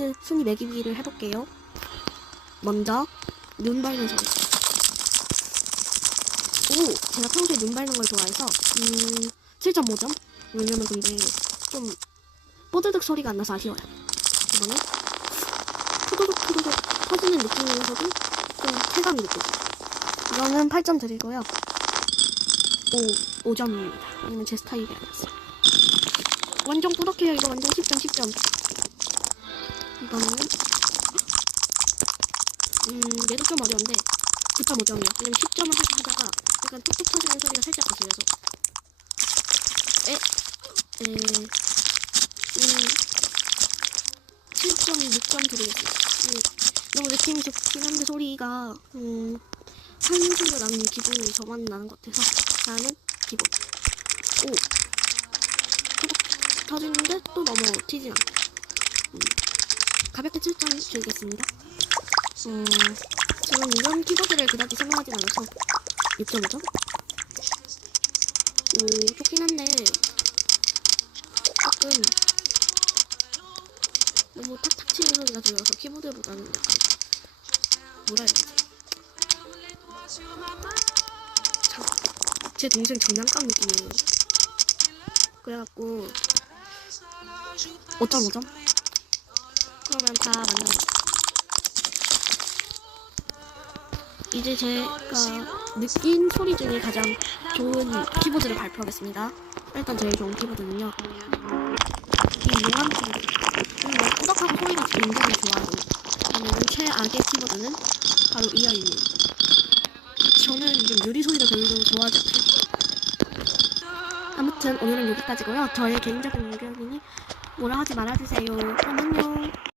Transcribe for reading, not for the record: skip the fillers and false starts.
키보드 순위 매기기를 해볼게요. 먼저 눈 밟는 소리. 오, 제가 평소에 눈 밟는 걸 좋아해서 7.5점. 왜냐면 근데 좀 뽀드득 소리가 안 나서 아쉬워요. 이번에 토도독 터지는 느낌이면서도 좀 쾌감이 느껴요. 이거는 8점 드리고요. 5점입니다. 왜냐면 제 스타일이 아니었어요. 완전 꾸덕해요. 이거 완전 10점. 이거는 얘도 좀 어려운데 9.5점이요. 왜냐면 10점을 하다가 약간 톡톡 터지는 소리가 살짝 거슬려서 7.6점 드리겠습니다. 너무 느낌이 좋긴 한데 소리가 하는 소리가 나는 기분이 저만 나는 것 같아서 나는 기본. 오, 톡톡 터지는데 또 너무 튀지 않고 가볍게 7점 드리겠습니다. 지금 이런 키보드를 그다지 선호하진 않아서 6.5점? 좋긴 한데 조금 너무 탁탁 치는 소리가 들려서 키보드보다는 약간 뭐라 해야 되지? 제 동생 장난감 느낌이에요. 그래갖고 5.5점? 그러면 다 맞는 거. 이제 제가 느낀 소리 중에 가장 좋은 키보드를 발표하겠습니다. 일단 제일 좋은 키보드는요, 이 용암 키보드. 꾸덕하고 소리가 굉장히 좋아요. 그러면 최악의 키보드는 바로 이 아이입니다. 저는 좀 유리 소리가 별로 좋아하지 않아요. 아무튼 오늘은 여기까지고요. 저의 개인적인 의견이니 뭐라 하지 말아주세요. 그럼 안녕.